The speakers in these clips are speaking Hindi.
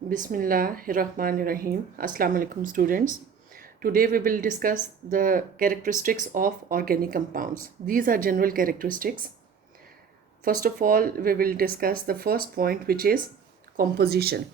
Bismillahirrahmanirrahim. Assalamu alaikum students. Today we will discuss the characteristics of organic compounds. These are general characteristics. First of all, we will discuss the first point which is composition.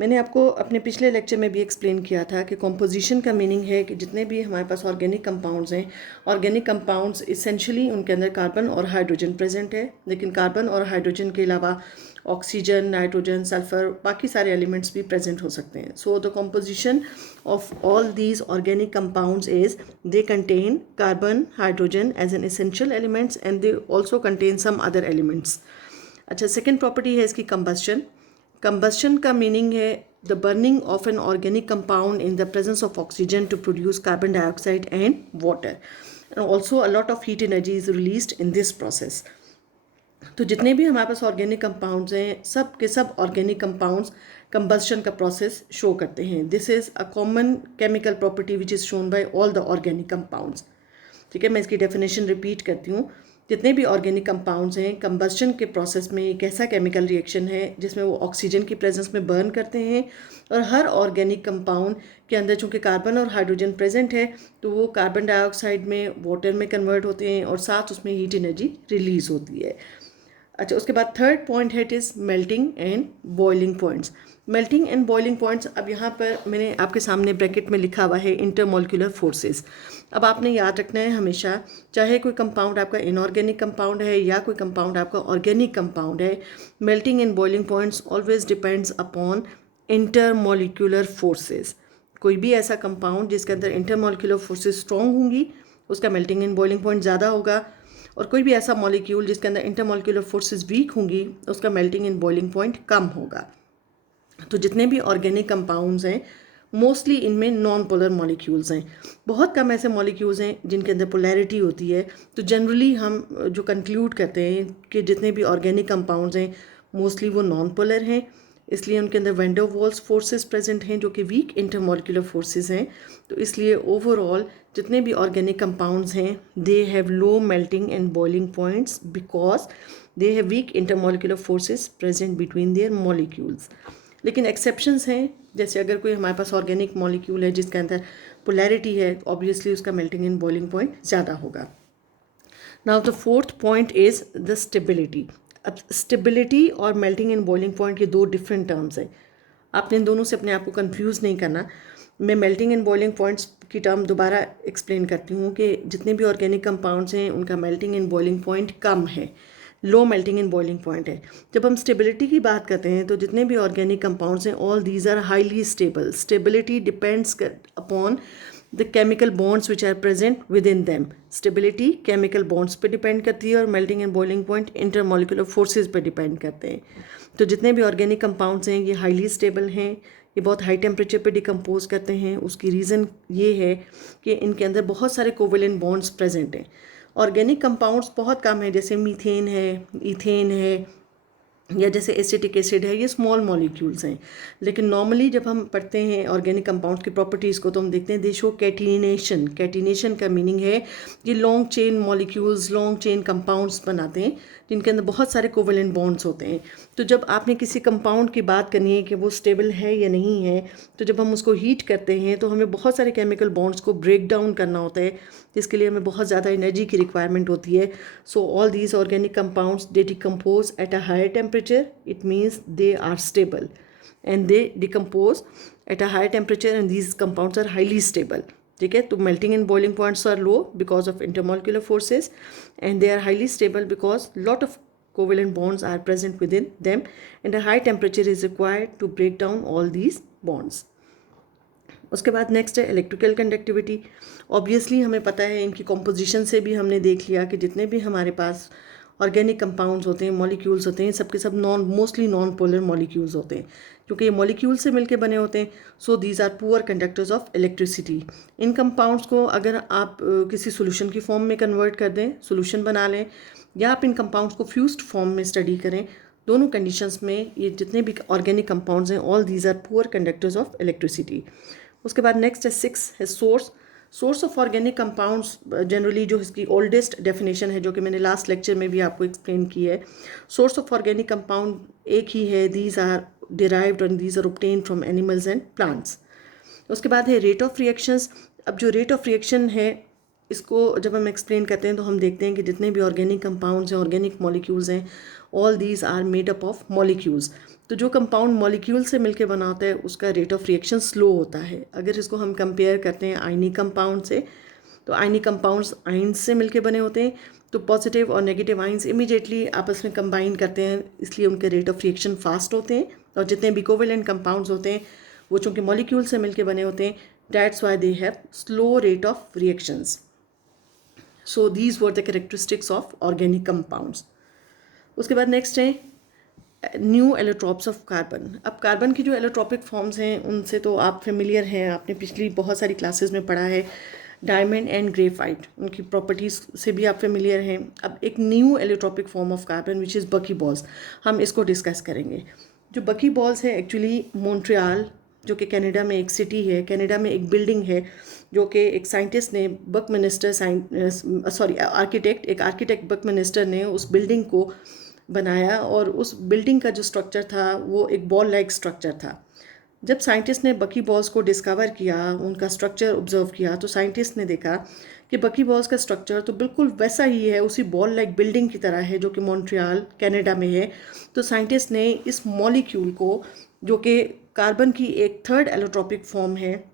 मैंने आपको अपने पिछले लेक्चर में भी एक्सप्लेन किया था कि कॉम्पोजिशन का मीनिंग है कि जितने भी हमारे पास ऑर्गेनिक कंपाउंड्स हैं, ऑर्गेनिक कंपाउंड्स इसेंशियली उनके अंदर कार्बन और हाइड्रोजन प्रेजेंट है, लेकिन कार्बन और हाइड्रोजन के अलावा ऑक्सीजन, नाइट्रोजन, सल्फर, बाकी सारे एलिमेंट्स भी प्रेजेंट हो सकते हैं. So the composition of all these organic compounds is they contain carbon, hydrogen as an essential elements and they also contain some other elements. अच्छा, सेकेंड प्रॉपर्टी है इसकी कंबस्शन. कंबस्शन का मीनिंग है the burning of an organic compound in the presence of oxygen to produce carbon dioxide and water. Also a lot of heat energy is released in this process. तो जितने भी हमारे पास ऑर्गेनिक कंपाउंड्स हैं, सब के सब ऑर्गेनिक कंपाउंड्स कंबस्शन का प्रोसेस शो करते हैं. This is a common chemical property which is shown by all the organic compounds. ठीक है, मैं इसकी डेफिनेशन रिपीट करती हूँ. जितने भी ऑर्गेनिक कंपाउंड्स हैं, कंबस्शन के प्रोसेस में एक ऐसा केमिकल रिएक्शन है जिसमें वो ऑक्सीजन की प्रेजेंस में बर्न करते हैं. और हर ऑर्गेनिक कंपाउंड के अंदर चूँकि कार्बन और हाइड्रोजन प्रेजेंट है, तो वो कार्बन डाइऑक्साइड में, वाटर में कन्वर्ट होते हैं और साथ उसमें हीट एनर्जी रिलीज होती है. अच्छा, उसके बाद थर्ड पॉइंट है it is melting and boiling points. Melting and boiling points, अब यहाँ पर मैंने आपके सामने ब्रैकेट में लिखा हुआ है इंटरमोलिकुलर फोर्सेस. अब आपने याद रखना है हमेशा, चाहे कोई कंपाउंड आपका इनऑर्गेनिक कंपाउंड है या कोई कंपाउंड आपका ऑर्गेनिक कंपाउंड है, melting and boiling points always depends upon intermolecular forces. कोई भी ऐसा कंपाउंड जिसके अंदर इंटरमोलिकुलर फोर्सेस स्ट्रॉन्ग होंगी, उसका मेल्टिंग एंड बॉइलिंग पॉइंट ज़्यादा होगा. और कोई भी ऐसा मॉलिक्यूल जिसके अंदर इंटरमोलिकुलर फोर्सेस वीक होंगी, उसका मेल्टिंग एंड बॉइलिंग पॉइंट कम होगा. तो जितने भी ऑर्गेनिक कंपाउंड्स हैं, मोस्टली इनमें नॉन पोलर मॉलिक्यूल्स हैं. बहुत कम ऐसे मॉलिक्यूल्स हैं जिनके अंदर पोलैरिटी होती है. तो जनरली हम जो कंक्लूड करते हैं कि जितने भी ऑर्गेनिक कंपाउंड्स हैं, मोस्टली वो नॉन पोलर हैं. इसलिए उनके अंदर van der Waals forces present हैं जो कि वीक इंटरमोलिकुलर फोर्सेस हैं. तो इसलिए ओवरऑल जितने भी ऑर्गेनिक कंपाउंड्स हैं, they have low melting and boiling points because they have week intermolecular forces present between their molecules. लेकिन एक्सेप्शंस हैं, जैसे अगर कोई हमारे पास ऑर्गेनिक मॉलिक्यूल है जिसके अंदर पोलैरिटी है, ऑब्वियसली उसका मेल्टिंग एंड बॉइलिंग पॉइंट ज़्यादा होगा. Now the fourth point is the stability. अब स्टेबिलिटी और मेल्टिंग एंड बॉइलिंग पॉइंट ये दो डिफरेंट टर्म्स हैं. आपने इन दोनों से अपने आप को कंफ्यूज नहीं करना. मैं मेल्टिंग एंड बॉइलिंग पॉइंट्स की टर्म दोबारा एक्सप्लेन करती हूँ कि जितने भी ऑर्गेनिक कंपाउंड्स हैं उनका मेल्टिंग एंड बॉइलिंग पॉइंट कम है, low melting and boiling point है. जब हम स्टेबिलिटी की बात करते हैं तो जितने भी ऑर्गेनिक कंपाउंड्स हैं, all these are highly stable. Stability depends upon the chemical bonds which are present within them. Stability chemical bonds पे डिपेंड करती है और melting and boiling point intermolecular forces पे डिपेंड करते हैं. तो जितने भी ऑर्गेनिक कंपाउंड्स हैं ये हाईली स्टेबल हैं, ये बहुत हाई टेम्परेचर पे डिकम्पोज करते हैं. उसकी रीज़न ये है कि इनके अंदर बहुत सारे कोवेलेंट बॉन्ड्स प्रेजेंट हैं. ऑर्गेनिक कंपाउंड्स बहुत कम है, जैसे मीथेन है, इथेन है, या जैसे एसिटिक एसिड है, ये स्मॉल मॉलिक्यूल्स हैं. लेकिन नॉर्मली जब हम पढ़ते हैं ऑर्गेनिक कंपाउंड्स की प्रॉपर्टीज़ को, तो हम देखते हैं दे शो कैटिनेशन. कैटिनेशन का मीनिंग है ये long chain molecules, long chain compounds बनाते हैं जिनके अंदर बहुत सारे कोवेलेंट बॉन्ड्स होते हैं. तो जब आपने किसी कंपाउंड की बात करनी है कि वो स्टेबल है या नहीं है, तो जब हम उसको हीट करते हैं तो हमें बहुत सारे केमिकल बॉन्ड्स को ब्रेक डाउन करना होता है, जिसके लिए हमें बहुत ज़्यादा एनर्जी की रिक्वायरमेंट होती है. So all these organic compounds they decompose at a higher temperature. It means they are stable and they decompose at a higher temperature and these compounds are highly stable. ठीक है, तो melting and boiling points are low because of intermolecular forces and they are highly stable because lot of covalent bonds are present within them and a high temperature is required to break down all these bonds. उसके बाद नेक्स्ट है इलेक्ट्रिकल कंडक्टिविटी. ऑब्वियसली हमें पता है, इनकी कॉम्पोजिशन से भी हमने देख लिया कि जितने भी हमारे पास ऑर्गेनिक कंपाउंड्स होते हैं, मॉलिक्यूल्स होते हैं, सबके सब मोस्टली नॉन पोलर मॉलिक्यूल्स होते हैं. क्योंकि ये मॉलिक्यूल से मिलके बने होते हैं, so these are poor conductors of electricity. इन कंपाउंड्स को अगर आप किसी सोल्यूशन की फॉर्म में कन्वर्ट कर दें, सोल्यूशन बना लें, या आप इन कंपाउंड्स को फ्यूज्ड फॉर्म में स्टडी करें, दोनों कंडीशंस में ये जितने भी ऑर्गेनिक कंपाउंड्स हैं, all these are poor conductors of electricity. उसके बाद नेक्स्ट है 6 है source. Source of organic compounds generally जो इसकी ओल्डेस्ट डेफिनेशन है, जो कि मैंने लास्ट लेक्चर में भी आपको एक्सप्लेन की है, सोर्स ऑफ ऑर्गेनिक कंपाउंड एक ही है. These are derived and these are obtained from animals and plants. उसके बाद है रेट ऑफ रिएक्शंस. अब जो रेट ऑफ रिएक्शन है इसको जब हम एक्सप्लेन करते हैं तो हम देखते हैं कि जितने भी ऑर्गेनिक कंपाउंड्स हैं, ऑर्गेनिक मॉलिक्यूल्स हैं, all these are made up of molecules. तो जो कंपाउंड मॉलिक्यूल से मिलकर बना होता है उसका रेट ऑफ रिएक्शन स्लो होता है. अगर इसको हम कंपेयर करते हैं आयनिक कंपाउंड से, तो आयनिक कंपाउंड्स आइंस से मिलकर बने होते हैं, तो पॉजिटिव और नेगेटिव आइंस इमीडिएटली आपस में कंबाइन करते हैं, इसलिए उनके रेट ऑफ रिएक्शन फास्ट होते हैं. और जितने भी कोवेलेंट कंपाउंड्स होते हैं वो चूँकि मॉलिक्यूल से मिलकर बने होते हैं, that's why they have slow rate of reactions. So these were the characteristics of organic compounds. उसके बाद नेक्स्ट है न्यू एलोट्रॉप्स ऑफ कार्बन. अब कार्बन की जो एलोट्रॉपिक फॉर्म्स हैं उनसे तो आप फेमिलियर हैं, आपने पिछली बहुत सारी क्लासेस में पढ़ा है. डायमंड एंड ग्रेफाइट, उनकी प्रॉपर्टीज़ से भी आप फेमिलियर हैं. अब एक new allotropic form of carbon which is बकी बॉल्स, हम इसको डिस्कस करेंगे. जो बकी बॉल्स है एक्चुअली मॉन्ट्रियल, जो कि कनाडा में एक सिटी है, कनाडा में एक बिल्डिंग है जो कि एक साइंटिस्ट ने आर्किटेक्ट बकमिनिस्टर ने उस बिल्डिंग को बनाया. और उस बिल्डिंग का जो स्ट्रक्चर था वो एक बॉल लाइक स्ट्रक्चर था. जब साइंटिस्ट ने बकी बॉल्स को डिस्कवर किया, उनका स्ट्रक्चर ऑब्जर्व किया, तो साइंटिस्ट ने देखा कि बकी बॉल्स का स्ट्रक्चर तो बिल्कुल वैसा ही है, उसी बॉल लाइक बिल्डिंग की तरह है जो कि मॉन्ट्रियल कनाडा में है. तो साइंटिस्ट ने इस मॉलिक्यूल को, जो कि कार्बन की एक थर्ड एलोट्रॉपिक फॉर्म है,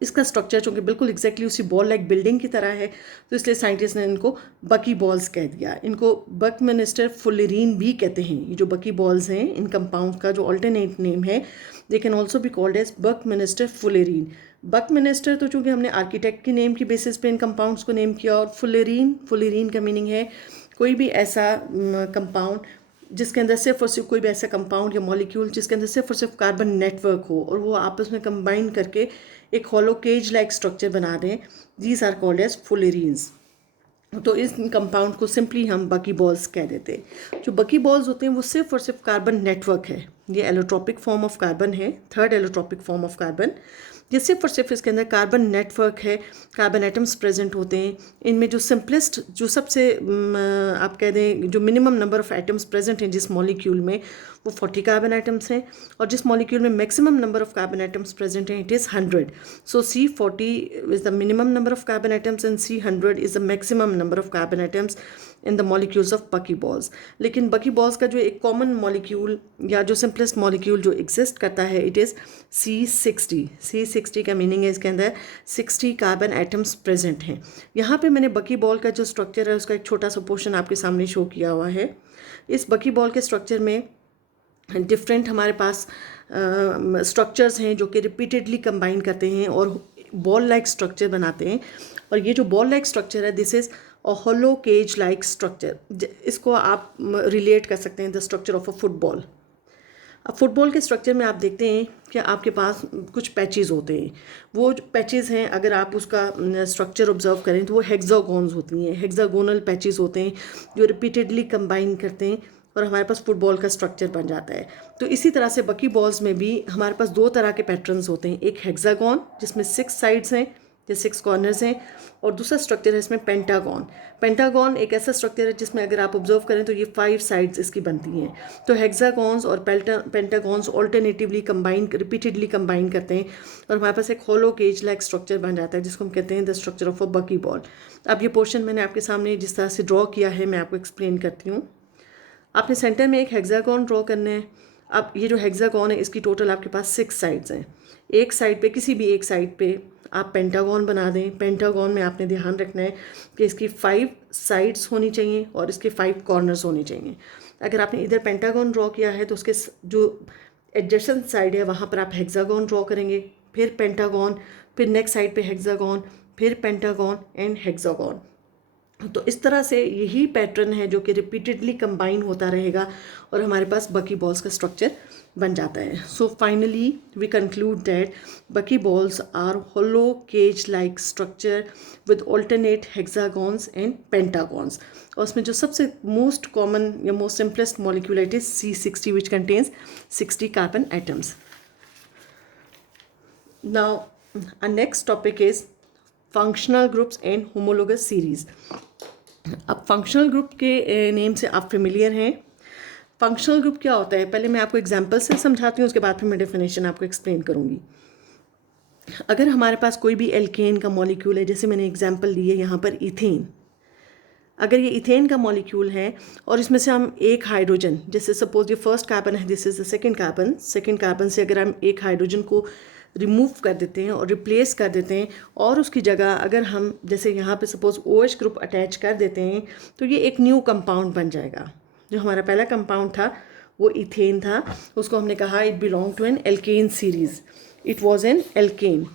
इसका स्ट्रक्चर चूँकि बिल्कुल एग्जैक्टली उसी बॉल लाइक बिल्डिंग की तरह है, तो इसलिए साइंटिस्ट ने इनको बकी बॉल्स कह दिया. इनको बकमिनिस्टर फुलेरीन भी कहते हैं. ये जो बकी बॉल्स हैं इन कंपाउंड का जो अल्टरनेट नेम है, they can also be called as buckminsterfullerene. Buckminster तो चूँकि हमने आर्किटेक्ट के नेम की बेसिस पे इन कंपाउंड्स को नेम किया, और फुलेरीन का मीनिंग है कोई भी ऐसा कंपाउंड जिसके अंदर सिर्फ और सिर्फ कोई भी ऐसा कंपाउंड या मॉलिक्यूल जिसके अंदर सिर्फ और सिर्फ कार्बन नेटवर्क हो और वो आपस में कंबाइन करके एक हॉलो केज लाइक स्ट्रक्चर बना दें. These are called as fullerenes. तो इस कंपाउंड को सिंपली हम बकी बॉल्स कह देते हैं. जो बकी बॉल्स होते हैं वो सिर्फ और सिर्फ कार्बन नेटवर्क है. ये एलोट्रॉपिक फॉर्म ऑफ कार्बन है, third allotropic form of carbon. ये सिर्फ और सिर्फ इसके अंदर कार्बन नेटवर्क है, कार्बन एटम्स प्रेजेंट होते हैं. इनमें जो सिंपलेस्ट, जो सबसे आप कह दें जो minimum number of atoms present हैं जिस मॉलिक्यूल में, वो 40 कार्बन एटम्स हैं. और जिस मॉलिक्यूल में maximum number of carbon atoms present हैं it is 100. So C40 is the minimum number of carbon atoms and C100 is the maximum number of carbon atoms in the molecules of buckyballs. लेकिन बकी बॉल्स का जो एक कॉमन मॉलिक्यूल या जो सिंपलेस्ट मॉलिक्यूल जो एग्जिस्ट करता है इट इज़ C60. C60 का मीनिंग है इसके अंदर 60 कार्बन एटम्स प्रेजेंट हैं. यहाँ पे मैंने बकी बॉल का जो स्ट्रक्चर है उसका एक छोटा सा पोर्शन आपके सामने शो किया हुआ है. इस बकी बॉल के स्ट्रक्चर में डिफरेंट हमारे पास स्ट्रक्चर्स हैं जो कि रिपीटेडली कंबाइन करते हैं और बॉल लाइक स्ट्रक्चर बनाते हैं. और ये जो बॉल लाइक स्ट्रक्चर है this is a hollow cage like structure. इसको आप रिलेट कर सकते हैं the structure of a football. अब फुटबॉल के स्ट्रक्चर में आप देखते हैं कि आपके पास कुछ पैचेस होते हैं. वो पैचेस हैं, अगर आप उसका स्ट्रक्चर ऑब्जर्व करें तो वो हेक्सागोन्स होती हैं, हेक्सागोनल पैचेस होते हैं जो रिपीटेडली कंबाइन करते हैं और हमारे पास फुटबॉल का स्ट्रक्चर बन जाता है. तो इसी तरह से बकी बॉल्स में भी हमारे पास दो तरह के पैटर्न्स होते हैं. एक हेक्सागोन जिसमें 6 साइड्स हैं या 6 कॉर्नर्स हैं, और दूसरा स्ट्रक्चर है इसमें पेंटागॉन. पेंटागॉन एक ऐसा स्ट्रक्चर है जिसमें अगर आप ऑब्जर्व करें तो ये 5 साइड्स इसकी बनती हैं. तो हेक्सागॉन्स और पेंटागॉन्स ऑल्टरनेटिवली कंबाइन, रिपीटेडली कंबाइन करते हैं और हमारे पास एक होलो केज लाइक स्ट्रक्चर बन जाता है जिसको हम कहते हैं द स्ट्रक्चर ऑफ अ बकी बॉल. अब ये पोर्शन मैंने आपके सामने जिस तरह से ड्रॉ किया है मैं आपको एक्सप्लेन करती हूँ. आपने सेंटर में एक हेक्सागोन ड्रॉ करना है. अब ये जो हेक्सागोन है इसकी टोटल आपके पास 6 साइड्स हैं. एक साइड पे, किसी भी एक साइड पे आप पेंटागॉन बना दें. पेंटागॉन में आपने ध्यान रखना है कि इसकी 5 साइड्स होनी चाहिए और इसके 5 कॉर्नर्स होने चाहिए. अगर आपने इधर पेंटागॉन ड्रॉ किया है तो उसके जो एडजेसेंट साइड है वहाँ पर आप हेक्सागोन ड्रॉ करेंगे, फिर पेंटागॉन, फिर नेक्स्ट साइड पे हेक्सागोन, फिर पेंटागॉन एंड हेक्सागोन. तो इस तरह से यही पैटर्न है जो कि रिपीटेडली कंबाइन होता रहेगा और हमारे पास बकी बॉल्स का स्ट्रक्चर बन जाता है. So finally we conclude that bucky balls are hollow cage like structure with alternate hexagons and pentagons. और उसमें जो सबसे मोस्ट कॉमन या most simplest molecule it is C60 which contains 60 carbon atoms. Now our next topic is functional groups and homologous series. अब फंक्शनल ग्रुप के नेम से आप फेमिलियर हैं. फंक्शनल ग्रुप क्या होता है, पहले मैं आपको एग्जांपल से समझाती हूँ, उसके बाद फिर मैं डेफिनेशन आपको एक्सप्लेन करूँगी। अगर हमारे पास कोई भी एल्केन का मॉलिक्यूल है, जैसे मैंने एग्जांपल ली है यहाँ पर इथेन, अगर ये इथेन का मॉलिक्यूल है और इसमें से हम एक हाइड्रोजन, जैसे सपोज ये फर्स्ट कार्बन है, this is the second carbon से अगर हम एक हाइड्रोजन को रिमूव कर देते हैं और रिप्लेस कर देते हैं और उसकी जगह अगर हम जैसे यहाँ पे सपोज OH ग्रुप अटैच कर देते हैं, तो ये एक न्यू कंपाउंड बन जाएगा। जो हमारा पहला कंपाउंड था वो इथेन था, उसको हमने कहा it belong to an alkane series, it was an alkane.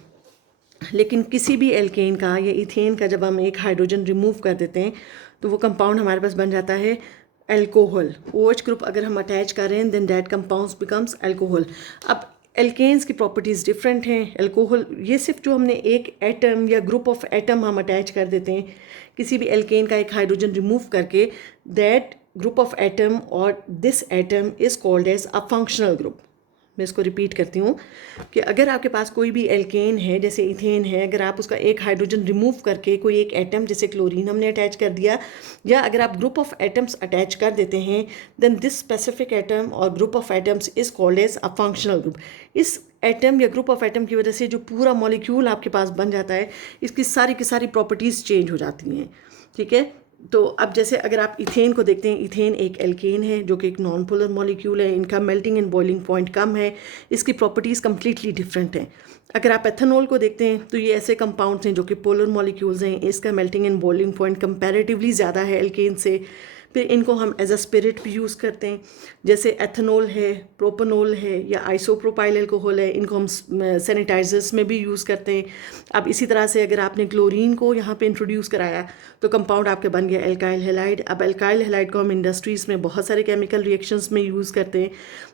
लेकिन किसी भी एल्केन का या इथेन का जब हम एक हाइड्रोजन रिमूव कर देते हैं तो वो कंपाउंड हमारे पास बन जाता है एल्कोहल। OH ग्रुप अगर हम अटैच करें then that compounds becomes alcohol. अब एल्केन्स की प्रॉपर्टीज़ डिफरेंट हैं। एल्कोहल ये सिर्फ जो हमने एक एटम या ग्रुप ऑफ एटम हम अटैच कर देते हैं किसी भी एल्केन का एक हाइड्रोजन रिमूव करके, दैट ग्रुप ऑफ एटम और this atom is called as a functional group. मैं इसको रिपीट करती हूँ कि अगर आपके पास कोई भी एल्केन है जैसे इथेन है, अगर आप उसका एक हाइड्रोजन रिमूव करके कोई एक एटम जैसे क्लोरीन हमने अटैच कर दिया, या अगर आप ग्रुप ऑफ एटम्स अटैच कर देते हैं, देन दिस स्पेसिफिक एटम और group of atoms is called as a functional group. इस एटम या ग्रुप ऑफ एटम की वजह से जो पूरा मॉलिक्यूल आपके पास बन जाता है, इसकी सारी की सारी प्रॉपर्टीज़ चेंज हो जाती हैं। ठीक है, तो अब जैसे अगर आप इथेन को देखते हैं, इथेन एक एल्केन है जो कि एक नॉन पोलर मॉलिक्यूल है, इनका मेल्टिंग एंड बॉइलिंग पॉइंट कम है, इसकी प्रॉपर्टीज़ कम्प्लीटली डिफरेंट हैं। अगर आप एथेनॉल को देखते हैं तो ये ऐसे कंपाउंड्स हैं जो कि पोलर मॉलिक्यूल्स हैं, इसका melting and boiling point comparatively ज़्यादा है एल्केन से। फिर इनको हम एज अ स्पिरिट भी यूज़ करते हैं, जैसे एथेनॉल है, प्रोपेनॉल है या आइसोप्रोपाइल अल्कोहल है, इनको हम सैनिटाइजर्स में भी यूज़ करते हैं। अब इसी तरह से अगर आपने क्लोरीन को यहाँ पे इंट्रोड्यूस कराया तो कंपाउंड आपके बन गया एल्काइल हैलाइड। अब एल्काइल हैलाइड को हम इंडस्ट्रीज़ में बहुत सारे केमिकल रिएक्शंस में यूज़ करते हैं।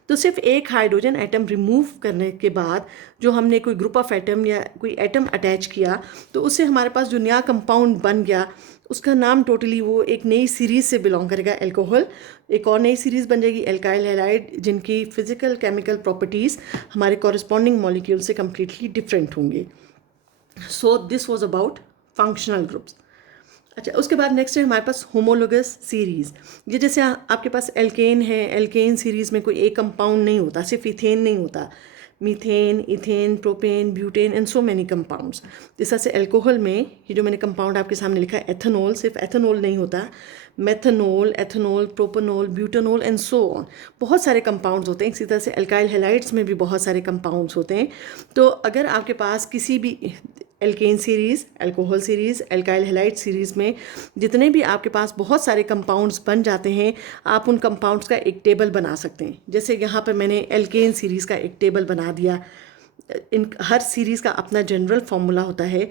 तो सिर्फ एक हाइड्रोजन एटम रिमूव करने के बाद जो हमने कोई ग्रुप ऑफ एटम या कोई एटम अटैच किया, तो उससे हमारे पास जो नया कंपाउंड बन गया उसका नाम टोटली वो एक नई सीरीज़ से बिलोंग करेगा, एल्कोहल। एक और नई सीरीज़ बन जाएगी एल्काइल हैलाइड, जिनकी फिजिकल केमिकल प्रॉपर्टीज़ हमारे कॉरस्पॉन्डिंग मॉलिक्यूल से कम्प्लीटली डिफरेंट होंगे। So this was about functional groups. अच्छा, उसके बाद नेक्स्ट है हमारे पास होमोलोगस सीरीज़। ये जैसे आपके पास एल्केन है, एल्केन सीरीज़ में कोई एक कंपाउंड नहीं होता, सिर्फ इथेन नहीं होता, methane, ethane, propane, butane and so many compounds. जैसा से एल्कोहल में ये जो मैंने कंपाउंड आपके सामने लिखा है एथेनॉल, सिर्फ एथेनॉल नहीं होता, methanol, ethanol, propanol, butanol and so on, बहुत सारे कंपाउंड्स होते हैं। इसी तरह से एल्काइल हैलाइड्स में भी बहुत सारे कंपाउंड्स होते हैं। तो अगर आपके पास किसी भी alkane series, alcohol series, alkyl halide series में जितने भी आपके पास बहुत सारे कंपाउंड्स बन जाते हैं, आप उन कंपाउंड्स का एक टेबल बना सकते हैं। जैसे यहाँ पर मैंने एल्केन सीरीज़ का एक टेबल बना दिया। इन हर सीरीज़ का अपना जनरल फार्मूला होता है।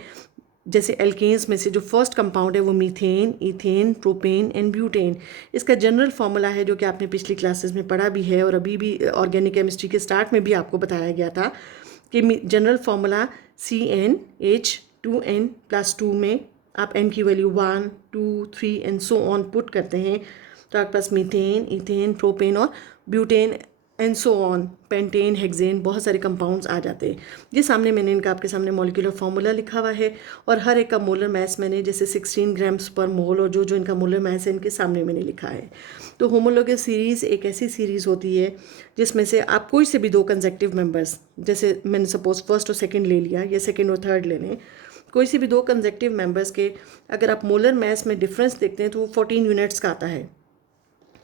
जैसे एल्केन्स में से जो फर्स्ट कंपाउंड है वो methane, ethane, propane and butane, इसका जनरल फार्मूला है जो कि आपने पिछली क्लासेस में पढ़ा भी है और अभी भी ऑर्गेनिक केमिस्ट्री के स्टार्ट में भी आपको बताया गया था कि जनरल फार्मूला CnH2n+2 में आप n की value 1, 2, 3 and so on put करते हैं तो आपके पास मीथेन, इथेन, प्रोपेन और butane and so on, pentane, hexane, बहुत सारे कंपाउंड्स आ जाते हैं। ये सामने मैंने इनका आपके सामने मॉलिक्यूलर फार्मूला लिखा हुआ है और हर एक का मोलर मास मैंने जैसे 16 ग्राम्स पर मोल और जो इनका मोलर मास है इनके सामने मैंने लिखा है। तो होमोलोगस सीरीज़ एक ऐसी सीरीज़ होती है जिसमें से आप कोई से भी दो कंसेक्टिव मेंबर्स, जैसे मैंने सपोज फर्स्ट और सेकंड ले लिया या सेकंड और थर्ड ले लें, कोई से भी दो कंसेक्टिव मेंबर्स के अगर आप मोलर मास में डिफरेंस देखते हैं तो वो 14 यूनिट्स का आता है।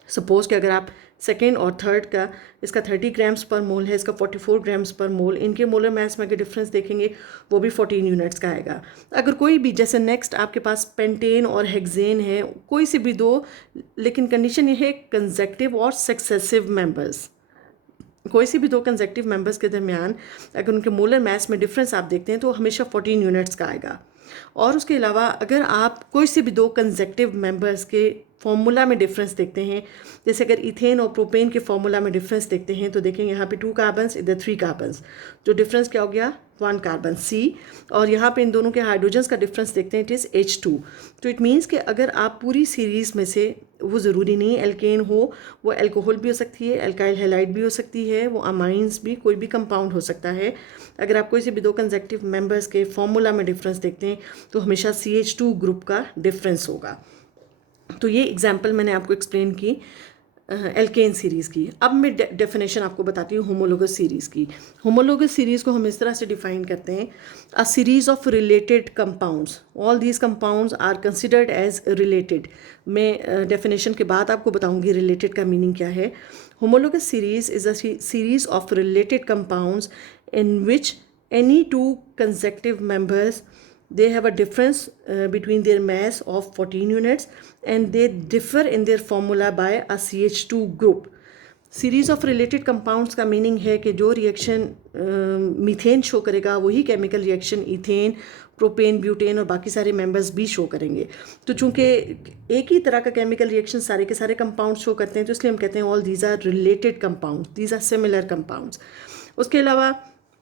सपोज़ कि अगर आप सेकेंड और थर्ड का, इसका 30 ग्राम्स पर मोल है, इसका 44 ग्राम्स पर मोल, इनके मोलर मास में अगर डिफरेंस देखेंगे वो भी 14 यूनिट्स का आएगा। अगर कोई भी जैसे नेक्स्ट आपके पास पेंटेन और हेक्सेन है, कोई से भी दो, लेकिन कंडीशन ये है कंसेक्टिव और सक्सेसिव मेंबर्स, कोई से भी दो कंसेक्टिव मेंबर्स के दरमियान अगर उनके मोलर मास में डिफरेंस आप देखते हैं तो हमेशा 14 यूनिट्स का आएगा। और उसके अलावा अगर आप कोई से भी दो कंसेक्टिव मेंबर्स के फॉर्मूला में डिफरेंस देखते हैं, जैसे अगर इथेन और प्रोपेन के फॉर्मूला में डिफरेंस देखते हैं तो देखेंगे यहाँ पे 2 कार्बन्स, इधर 3 कार्बन्स, जो डिफरेंस क्या हो गया 1 कार्बन C, और यहाँ पे इन दोनों के हाइड्रोजन्स का डिफरेंस देखते हैं इट इज़ H2। तो इट मीन्स कि अगर आप पूरी सीरीज़ में से, वो ज़रूरी नहीं एल्केन हो, वो एल्कोहल भी हो सकती है, एल्काइल हैलाइड भी हो सकती है, वो अमाइंस भी, कोई भी कंपाउंड हो सकता है। अगर आप कोई से भी दो कंसेक्टिव मेंबर्स के फॉर्मूला में डिफरेंस देखते हैं तो हमेशा CH2 ग्रुप का डिफरेंस होगा। तो ये एग्जाम्पल मैंने आपको एक्सप्लेन की एल्केन सीरीज़ की। अब मैं डेफिनेशन आपको बताती हूँ होमोलोगस सीरीज़ की। होमोलोगस सीरीज़ को हम इस तरह से डिफाइन करते हैं, a series of related compounds, all these compounds are considered as related. मैं डेफिनेशन के बाद आपको बताऊंगी रिलेटेड का मीनिंग क्या है। Homologous series is a series of related compounds in which any two consecutive members, they have a difference between their mass of 14 units and they differ in their formula by a CH2 group. Series of related compounds का मीनिंग है कि जो रिएक्शन मीथेन शो करेगा वही chemical reaction ethane, propane, butane और बाकी सारे मेंबर्स भी शो करेंगे। तो चूंकि एक ही तरह का केमिकल रिएक्शन सारे के सारे कंपाउंड शो करते हैं तो इसलिए हम कहते हैं all these are related compounds, these are similar compounds. उसके अलावा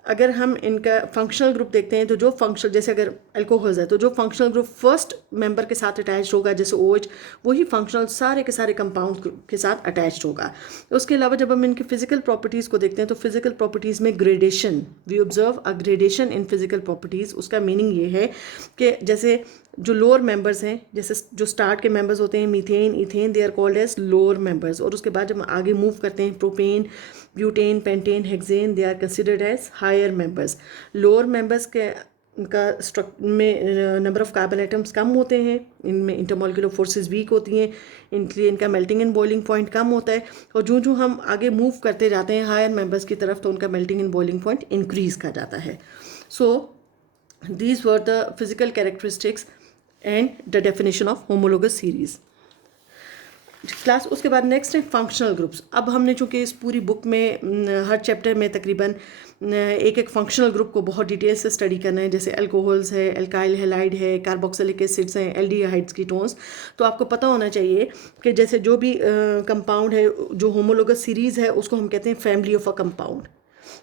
अगर हम इनका फंक्शनल ग्रुप देखते हैं तो जो फंक्शनल, जैसे अगर अल्कोहल्स है तो जो फंक्शनल ग्रुप फर्स्ट मेंबर के साथ अटैच होगा जैसे OH, वही फंक्शनल सारे के सारे कंपाउंड के साथ अटैच होगा। उसके अलावा जब हम इनकी फिजिकल प्रॉपर्टीज़ को देखते हैं तो फिजिकल प्रॉपर्टीज़ में gradation, we observe a gradation in physical properties. उसका मीनिंग ये है कि जैसे जो लोअर मेंबर्स हैं, जैसे जो स्टार्ट के मेंबर्स होते हैं methane, ethane, they are called as lower members. और उसके बाद जब हम आगे मूव करते हैं propane, butane, pentane, hexane, they are considered as higher members. Lower members के उनका स्ट्रक्चर में नंबर ऑफ कार्बन एटम्स कम होते हैं, इनमें इंटरमॉलिक्यूलर फोर्सेस वीक होती हैं, इसलिए इनका मेल्टिंग एंड बॉइलिंग पॉइंट कम होता है। और जो हम आगे मूव करते जाते हैं हायर मेंबर्स की तरफ तो उनका melting and boiling point increase कर जाता है। So these were the physical characteristics and the definition of homologous series class. उसके बाद नेक्स्ट है फंक्शनल ग्रुप्स। अब हमने चूंकि इस पूरी बुक में हर चैप्टर में तकरीबन एक एक फंक्शनल ग्रुप को बहुत डिटेल से स्टडी करना है, जैसे अल्कोहल्स है, अल्काइल हैलाइड है, कार्बोक्सिलिक एसिड्स हैं, एल्डिहाइड्स, कीटोन्स। तो आपको पता होना चाहिए कि जैसे जो भी कंपाउंड है जो होमोलोगस सीरीज़ है उसको हम कहते हैं फैमिली ऑफ अ कंपाउंड।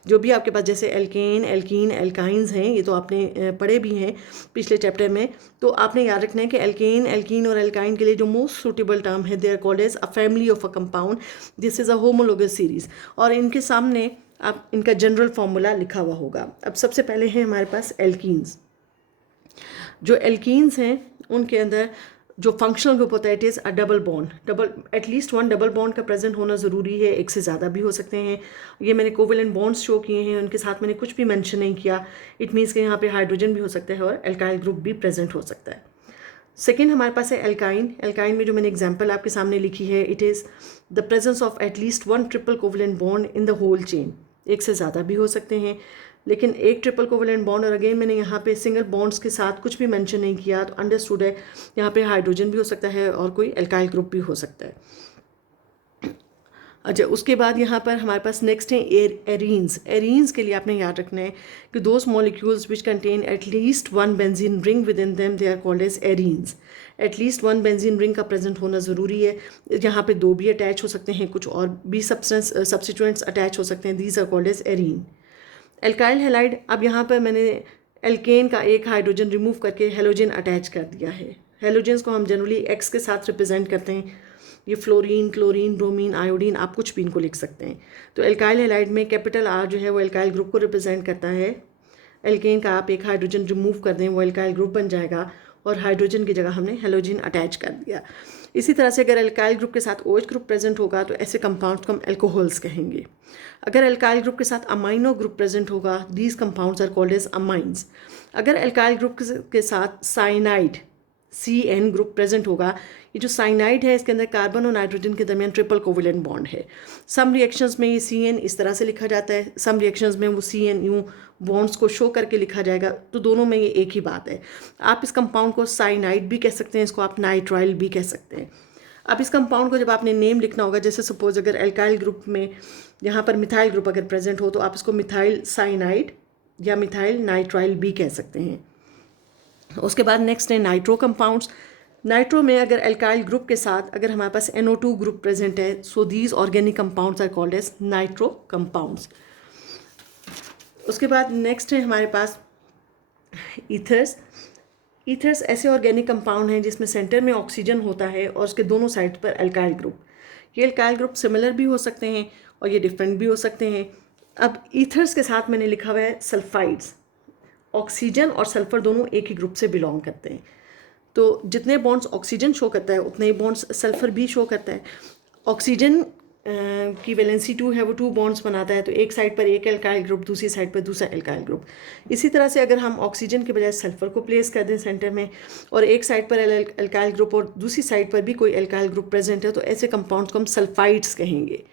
जो भी आपके पास जैसे एल्केन, एल्कीन, एल्काइंस हैं, ये तो आपने पढ़े भी हैं पिछले चैप्टर में। तो आपने याद रखना है कि एल्केन, एल्कीन और एल्काइन के लिए जो मोस्ट सूटेबल टर्म है, they are called as a family of a compound, this is a homologous series. और इनके सामने आप इनका जनरल फॉर्मूला लिखा हुआ होगा। अब सबसे पहले है हमारे पास एल्कीन्स। जो एल्कीन्स हैं उनके अंदर जो फंक्शनल ग्रुप होता है it is a double bond, at least one double bond का प्रेजेंट होना ज़रूरी है, एक से ज़्यादा भी हो सकते हैं। ये मैंने कोवेलेंट बॉन्ड्स शो किए हैं, उनके साथ मैंने कुछ भी मेंशन नहीं किया। इट मीन्स कि यहाँ पे हाइड्रोजन भी हो सकता है और एल्काइल ग्रुप भी प्रेजेंट हो सकता है। सेकेंड हमारे पास है एल्काइन। एल्काइन में जो मैंने एग्जाम्पल आपके सामने लिखी है it is the presence of at least one triple covalent bond in the whole chain. एक से ज़्यादा भी हो सकते हैं, लेकिन एक ट्रिपल कोवेलेंट बॉन्ड, और अगेन मैंने यहाँ पे सिंगल बॉन्ड्स के साथ कुछ भी मेंशन नहीं किया, तो अंडरस्टूड है यहाँ पे हाइड्रोजन भी हो सकता है और कोई एल्काइल ग्रुप भी हो सकता है। अच्छा, उसके बाद यहाँ पर हमारे पास नेक्स्ट है एरीन्स। एरीन्स के लिए आपने याद रखना है कि those molecules which contain at least one benzene ring within them they are called as arenes. At least one benzene ring का प्रेजेंट होना ज़रूरी है। यहाँ पे दो भी अटैच हो सकते हैं, कुछ और भी सब्सटीट्यूएंट्स अटैच हो सकते हैं, these are called as arene. Alkyl halide, अब यहाँ पर मैंने एल्केन का एक हाइड्रोजन रिमूव करके हेलोजन अटैच कर दिया है। हेलोजेंस को हम जनरली एक्स के साथ रिप्रेजेंट करते हैं। ये फ्लोरीन, क्लोरीन, ब्रोमीन, आयोडीन, आप कुछ भी इनको लिख सकते हैं। तो एल्काइल हैलाइड में कैपिटल आर जो है वो एल्काइल ग्रुप को रिप्रेजेंट करता है। एल्केन का आप एक हाइड्रोजन रिमूव कर दें वो एल्काइल ग्रुप बन जाएगा और हाइड्रोजन की जगह हमने हेलोजन अटैच कर दिया। इसी तरह से अगर एल्काइल ग्रुप के साथ OH ग्रुप प्रेजेंट होगा तो ऐसे कंपाउंड्स को हम एल्कोहल्स कहेंगे। अगर एल्काइल ग्रुप के साथ अमाइनो ग्रुप प्रेजेंट होगा, these compounds are called as amines. अगर एल्काइल ग्रुप के साथ साइनाइड CN ग्रुप प्रेजेंट होगा, ये जो साइनाइड है इसके अंदर कार्बन और नाइट्रोजन के दरमियान ट्रिपल कोवेलेंट बॉन्ड है। सम रिएक्शंस में ये CN इस तरह से लिखा जाता है, सम रिएक्शंस में वो CN यूँ बॉन्ड्स को शो करके लिखा जाएगा, तो दोनों में ये एक ही बात है। आप इस कंपाउंड को साइनाइड भी कह सकते हैं, इसको आप नाइट्राइल भी कह सकते हैं। अब इस कंपाउंड को जब आपने नेम लिखना होगा, जैसे सपोज अगर एल्काइल ग्रुप में यहाँ पर मिथाइल ग्रुप अगर प्रेजेंट हो तो आप इसको मिथाइल साइनाइड या मिथाइल नाइट्राइल भी कह सकते हैं। उसके बाद नेक्स्ट है नाइट्रो कंपाउंड्स। नाइट्रो में अगर एल्काइल ग्रुप के साथ अगर हमारे पास NO2 ग्रुप प्रेजेंट है, so these organic compounds are called as nitro compounds. उसके बाद नेक्स्ट है हमारे पास ईथर्स। ईथर्स ऐसे ऑर्गेनिक कंपाउंड हैं जिसमें सेंटर में ऑक्सीजन होता है और उसके दोनों साइड पर एल्काइल ग्रुप। ये एल्काइल ग्रुप सिमिलर भी हो सकते हैं और ये डिफरेंट भी हो सकते हैं। अब ईथर्स के साथ मैंने लिखा हुआ है सल्फाइड्स। ऑक्सीजन और सल्फर दोनों एक ही ग्रुप से बिलोंग करते हैं, तो जितने बॉन्ड्स ऑक्सीजन शो करता है उतने ही बॉन्ड्स सल्फर भी शो करता है। ऑक्सीजन की वैलेंसी 2 है, वो 2 बॉन्ड्स बनाता है, तो एक साइड पर एक एल्काइल ग्रुप, दूसरी साइड पर दूसरा एल्काइल ग्रुप। इसी तरह से अगर हम ऑक्सीजन के बजाय सल्फर को प्लेस कर दें सेंटर में, और एक साइड पर एल्काइल ग्रुप और दूसरी साइड पर भी कोई एल्काइल ग्रुप प्रेजेंट है, तो ऐसे कंपाउंड्स को हम सल्फाइड्स कहेंगे।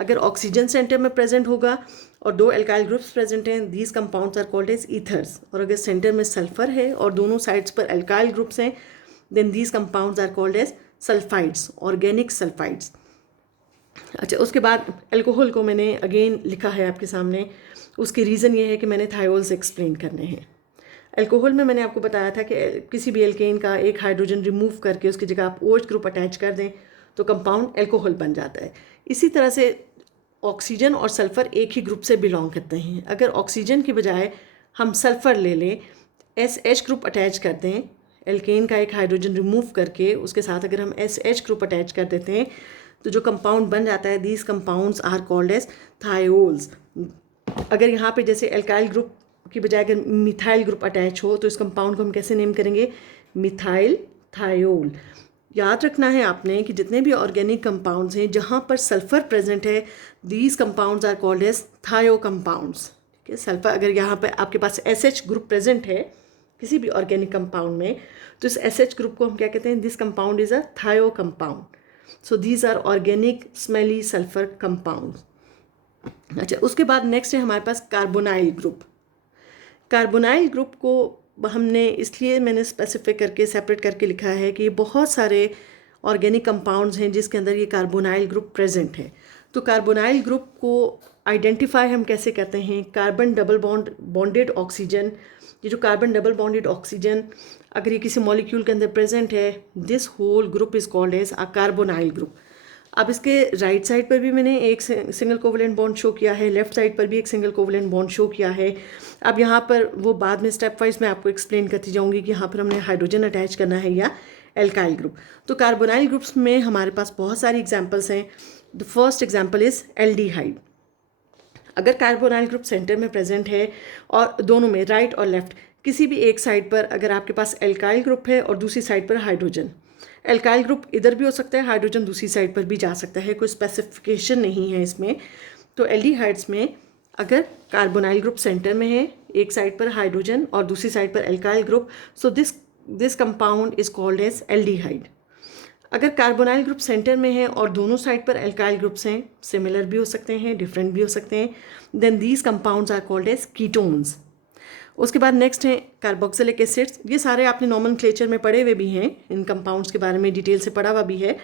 अगर ऑक्सीजन सेंटर में प्रेजेंट होगा और 2 एल्काइल ग्रुप्स प्रेजेंट हैं, these compounds are called as ethers. और अगर सेंटर में सल्फर है और दोनों साइड्स पर एल्काइल ग्रुप्स हैं, then these compounds are called as sulphides, organic sulphides. अच्छा, उसके बाद अल्कोहल को मैंने अगेन लिखा है आपके सामने। उसकी रीज़न ये है कि मैंने थायोल्स एक्सप्लेन करने हैं। अल्कोहल में मैंने आपको बताया था कि किसी भी एल्केन का एक हाइड्रोजन रिमूव करके उसकी जगह आप OH ग्रुप अटैच कर दें तो कंपाउंड अल्कोहल बन जाता है। इसी तरह से ऑक्सीजन और सल्फ़र एक ही ग्रुप से बिलोंग करते हैं। अगर ऑक्सीजन की बजाय हम सल्फ़र ले लें, SH ग्रुप अटैच कर दें, एल्केन का एक हाइड्रोजन रिमूव करके उसके साथ अगर हम SH ग्रुप अटैच कर देते हैं, तो जो कंपाउंड बन जाता है, these compounds are called as thiols. अगर यहाँ पे जैसे एल्काइल ग्रुप की बजाय अगर मिथाइल ग्रुप अटैच हो, तो इस कंपाउंड को हम कैसे नेम करेंगे? Methyl thiol. याद रखना है आपने कि जितने भी ऑर्गेनिक कंपाउंड्स हैं जहाँ पर सल्फर प्रेजेंट है, these compounds are called as thio compounds. ठीक है, सल्फर अगर यहाँ पर आपके पास SH ग्रुप प्रेजेंट है किसी भी ऑर्गेनिक कंपाउंड में, तो इस SH ग्रुप को हम क्या कहते हैं? This compound is a thio compound. So these are organic smelly sulphur compounds. अच्छा, उसके बाद नेक्स्ट है हमारे पास कार्बोनाइल ग्रुप। कार्बोनाइल ग्रुप को हमने इसलिए मैंने स्पेसिफिक करके सेपरेट करके लिखा है कि बहुत सारे ऑर्गेनिक कंपाउंड्स हैं जिसके अंदर ये कार्बोनाइल ग्रुप प्रेजेंट है। तो कार्बोनाइल ग्रुप को आइडेंटिफाई हम कैसे करते हैं? कार्बन डबल बॉन्डेड ऑक्सीजन, ये जो कार्बन डबल बॉन्डेड ऑक्सीजन अगर ये किसी मॉलिक्यूल के अंदर प्रेजेंट है, this whole group is called as a carbonyl group. अब इसके राइट साइड पर भी मैंने एक सिंगल कोवलेंट बॉन्ड शो किया है, लेफ्ट साइड पर भी एक सिंगल कोवलेंट बॉन्ड शो किया है। अब यहाँ पर वो बाद में स्टेप वाइज मैं आपको एक्सप्लेन करती जाऊँगी कि यहाँ पर हमने हाइड्रोजन अटैच करना है या एल्काइल ग्रुप। तो कार्बोनाइल ग्रुप्स में हमारे पास बहुत सारी एग्जाम्पल्स हैं। The first example is aldehyde. अगर कार्बोनाइल ग्रुप सेंटर में प्रेजेंट है और दोनों में राइट और लेफ्ट किसी भी एक साइड पर अगर आपके पास एल्काइल ग्रुप है और दूसरी साइड पर हाइड्रोजन, एल्काइल ग्रुप इधर भी हो सकता है, हाइड्रोजन दूसरी साइड पर भी जा सकता है, कोई स्पेसिफिकेशन नहीं है इसमें। तो एल्डिहाइड्स में अगर कार्बोनाइल ग्रुप सेंटर में है, एक साइड पर हाइड्रोजन और दूसरी साइड पर alkyl group, so this compound is called as aldehyde. अगर कार्बोनाइल ग्रुप सेंटर में है और दोनों साइड पर एल्काइल ग्रुप्स हैं, सिमिलर भी हो सकते हैं, डिफरेंट भी हो सकते हैं, then these compounds are called as ketones. उसके बाद नेक्स्ट है कार्बोक्सिलिक एसिड्स। ये सारे आपने नॉमेनक्लेचर में पढ़े हुए भी हैं, इन कंपाउंड्स के बारे में डिटेल से पढ़ा हुआ भी है।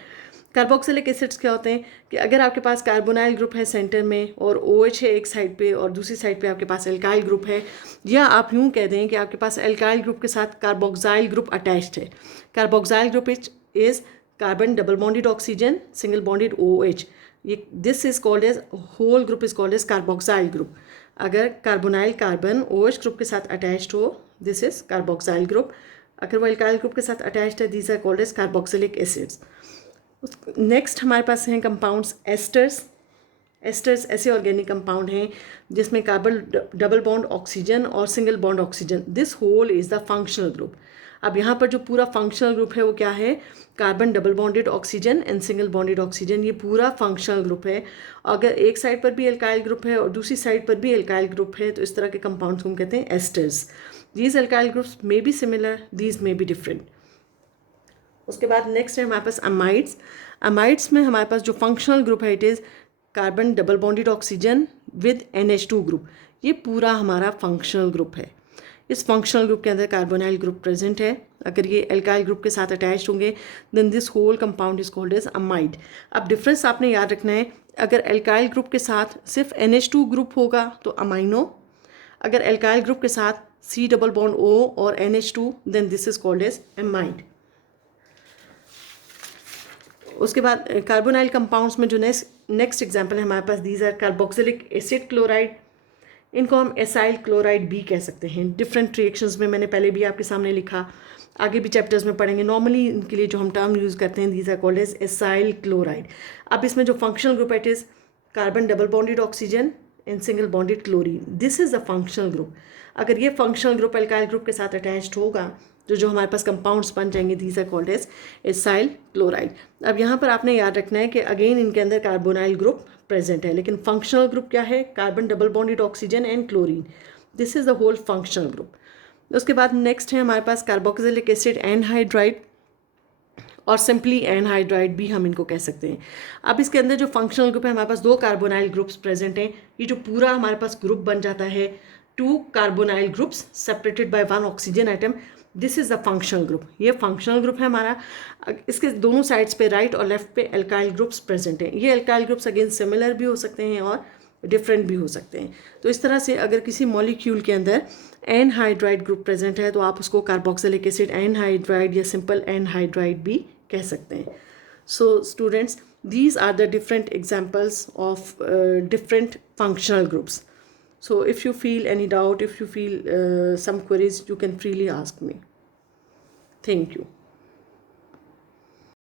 कार्बोक्सिलिक एसिड्स क्या होते हैं कि अगर आपके पास कार्बोनाइल ग्रुप है सेंटर में और OH है एक साइड पे और दूसरी साइड पे आपके पास एल्काइल ग्रुप है, या आप यूँ कह दें कि आपके पास एल्काइल ग्रुप के साथ कार्बोक्साइल ग्रुप अटैच्ड है। Carboxyl group is carbon double bonded oxygen single bonded OH। ये this is called as whole group is called as carboxyl group. अगर कार्बोनाइल कार्बन OH ग्रुप के साथ अटैच्ड हो, दिस इज कार्बोक्साइल ग्रुप। अगर वो एल्काइल ग्रुप के साथ अटैच्ड है, these are called as carboxylic acids. Next हमारे पास हैं कंपाउंड्स एस्टर्स। एस्टर्स ऐसे ऑर्गेनिक कंपाउंड हैं जिसमें कार्बन डबल बॉन्ड ऑक्सीजन और single bond oxygen, this whole is the functional group. अब यहाँ पर जो पूरा फंक्शनल ग्रुप है वो क्या है? Carbon double bonded oxygen and single bonded oxygen, ये पूरा फंक्शनल ग्रुप है। अगर एक साइड पर भी एल्काइल ग्रुप है और दूसरी साइड पर भी एल्काइल ग्रुप है, तो इस तरह के कंपाउंड्स को हम कहते हैं asters. These alkyl groups may be similar, these may be different. उसके बाद नेक्स्ट है हमारे पास अमाइड्स। अमाइड्स में हमारे पास जो फंक्शनल ग्रुप है, it is carbon double bonded oxygen with NH2 group. ये पूरा हमारा फंक्शनल ग्रुप है। इस फंक्शनल ग्रुप के अंदर कार्बोनाइल ग्रुप प्रेजेंट है। अगर ये एल्काइल ग्रुप के साथ अटैच्ड होंगे, then this whole compound is called as amide. अब डिफरेंस आपने याद रखना है, अगर एल्काइल ग्रुप के साथ सिर्फ NH2 ग्रुप होगा तो अमाइनो, अगर एल्काइल ग्रुप के साथ C डबल बॉन्ड O और NH2, then this is called as amide. उसके बाद कार्बोनाइल कंपाउंड्स में जो नेक्स्ट एग्जांपल है हमारे पास, these are carboxylic acid chloride. इनको हम एसाइल क्लोराइड भी कह सकते हैं। डिफरेंट रिएक्शंस में मैंने पहले भी आपके सामने लिखा, आगे भी चैप्टर्स में पढ़ेंगे। नॉर्मली इनके लिए जो हम टर्म यूज़ करते हैं, these are called as acyl chloride. अब इसमें जो functional group it is carbon double bonded oxygen and single bonded chlorine, this is a functional group. अगर ये फंक्शनल ग्रुप एल्काइल ग्रुप के साथ अटैच्ड होगा तो जो हमारे पास कंपाउंड्स बन जाएंगे, these are called as acyl chloride. अब यहाँ पर आपने याद रखना है कि अगेन इनके अंदर कार्बोनाइल ग्रुप प्रेजेंट है, लेकिन फंक्शनल ग्रुप क्या है? Carbon double bonded oxygen and chlorine, this is the whole functional group. उसके बाद नेक्स्ट है हमारे पास कार्बोक्सिलिक एसिड एनहाइड्राइड और सिंपली एनहाइड्राइड भी हम इनको कह सकते हैं। अब इसके अंदर जो फंक्शनल ग्रुप है, हमारे पास 2 कार्बोनाइल ग्रुप्स प्रेजेंट हैं। ये जो पूरा हमारे पास ग्रुप बन जाता है 2 carbonyl groups separated by 1 oxygen atom, this is the functional group. ये फंक्शनल ग्रुप है हमारा। इसके दोनों साइड्स पे राइट और लेफ्ट पे एल्काइल ग्रुप्स प्रेजेंट हैं। ये एल्काइल ग्रुप्स अगेन सिमिलर भी हो सकते हैं और डिफरेंट भी हो सकते हैं। तो इस तरह से अगर किसी मॉलिक्यूल के अंदर एनहाइड्राइड ग्रुप प्रेजेंट है तो आप उसको कार्बोक्सिलिक एसिड एनहाइड्राइड या सिंपल एनहाइड्राइड भी कह सकते हैं। So students, these are the different examples of different functional groups. So if you feel any doubt, if you feel some queries, you can freely ask me. Thank you.